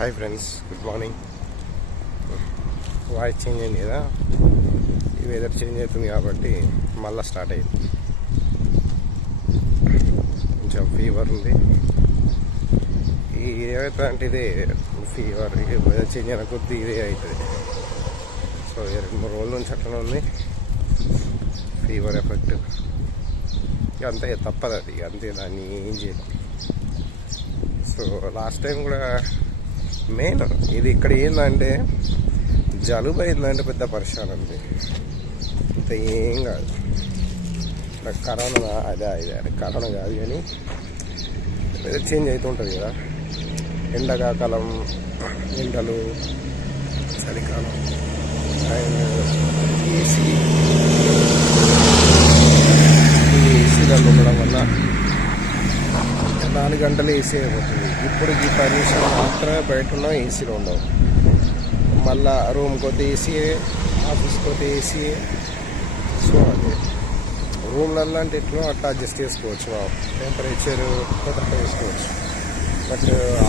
Hi friends good morning voice change అయింది కదా? ఈ వెదర్ చేంజ్ అవుతుంది కాబట్టి మళ్ళీ స్టార్ట్ అయింది కొంచెం ఫీవర్ ఉంది. ఈ ఏమైతే అంటే ఇదే ఫీవర్ వెదర్ చేంజ్ అయిన కొద్దీ ఇదే అవుతుంది. సో రెండు మూడు రోజుల నుంచి అట్లనే ఉంది. ఫీవర్ ఎఫెక్ట్ ఇక అంతే తప్పదు అది. అంతే దాన్ని ఏం చేయలేం. సో లాస్ట్ టైం కూడా మెయిన్ ఇది ఇక్కడ ఏంటంటే జలుబు అయిందంటే పెద్ద పరిశాన్ అండి ఇంత ఏం కాదు. నాకు కరోనా అదే అదే కరోనా కాదు కానీ చేంజ్ అవుతుంటుంది కదా. ఎండకాలం ఎండలు చలికాలం అండ్ ఏసీ. ఏసీలలో ఉండడం వల్ల నాలుగు గంటలు ఏసీ అయిపోతుంది. ఇప్పుడు ఈ పది మాత్రమే బయట ఉన్న ఏసీలో ఉండవు. మళ్ళా రూమ్ కొద్ది ఏసీ ఆఫీస్ కొద్ది ఏసీ. సో అదే. రూమ్లలో అంటే ఇట్లా అట్లా అడ్జస్ట్ చేసుకోవచ్చు టెంపరేచర్ అట్లా చేసుకోవచ్చు బట్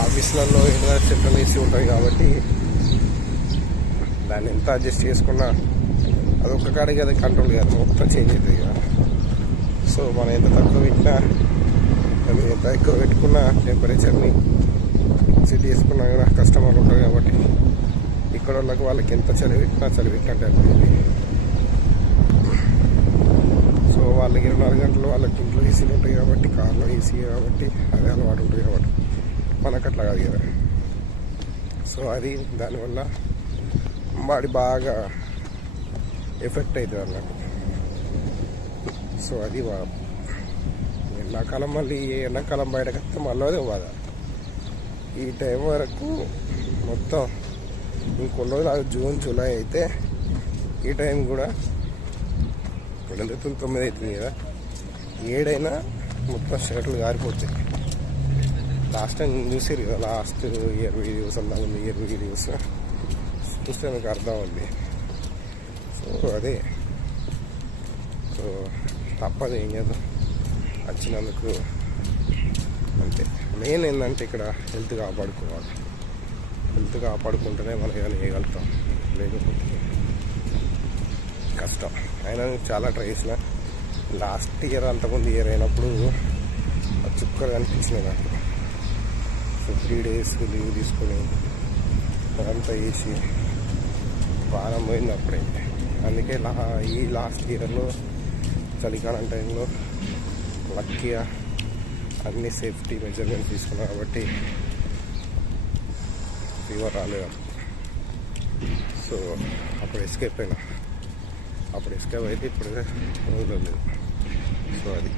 ఆఫీస్లలో ఏదైనా సెంట్రల్ ఏసీ ఉంటుంది కాబట్టి దాన్ని ఎంత అడ్జస్ట్ చేసుకున్నా అది ఒక్క కాడికి అది కంట్రోల్ కాదు. మొత్తం చేంజ్ అవుతుంది కదా. సో మనం ఎంత తక్కువ పెట్టినా అది ఎంత ఎక్కువ పెట్టుకున్నా టెంపరేచర్ని సెట్ చేసుకున్నా కూడా కస్టమర్లు ఉంటారు కాబట్టి ఇక్కడ వాళ్ళకి వాళ్ళకి ఎంత చలి పెట్టినా చలి పెట్టినట్టు సో వాళ్ళకి ఇరవై నాలుగు గంటలు వాళ్ళకి ఇంట్లో ఏసీలు ఉంటాయి కాబట్టి కార్లో ఏసీ కాబట్టి అదే అలవాటు ఉంటుంది కాబట్టి మనకు అట్లా కాదు కదా. సో అది దానివల్ల బాడీ బాగా ఎఫెక్ట్ అవుతుంది అన్నట్టు. సో అది వా- ఎండాకాలం మళ్ళీ ఎండాకాలం బయటకు వస్తే మళ్ళీ అదే బాధ. ఈ టైం వరకు మొత్తం ఇంకొన్ని రోజులు జూన్ జూలై అయితే ఈ టైం కూడా రెండు ఎంత తొమ్మిది అవుతుంది కదా. ఏడైనా మొత్తం షర్ట్లు గారిపోతాయి. లాస్ట్ టైం చూసారు కదా లాస్ట్ ఇయర్ వీడియోస్ అంతకుముందు ఇయర్ వీడియోస్ చూస్తే మీకు అర్థం ఉంది సో అదే. సో తప్పదు ఏం చేద్దాం. వచ్చినందుకు అంతే మెయిన్ ఏంటంటే ఇక్కడ హెల్త్ కాపాడుకోవాలి. హెల్త్ కాపాడుకుంటేనే మనం ఏమైనా చేయగలుగుతాం. లేకపోతే కష్టం. అయినా చాలా ట్రై చేసిన. లాస్ట్ ఇయర్ అంతకుముందు ఇయర్ అయినప్పుడు ఆ చుక్కలు కనిపించినాయి నాకు. సో త్రీ డేస్ లీవ్ తీసుకొని అదంతా వేసి ప్రాణం పోయింది అప్పుడే. అందుకే లా ఈ లాస్ట్ ఇయర్లో చలికాలం టైంలో లక్కీగా అన్ని సేఫ్టీ మెజర్మెంట్ తీసుకున్నాం కాబట్టి ఫీవర్ రాలేదు? సో అప్పుడు ఎస్కేప్ అయినా. అప్పుడు ఎస్కేప్ అయితే ఇప్పుడు వదలలేదు. సో అది.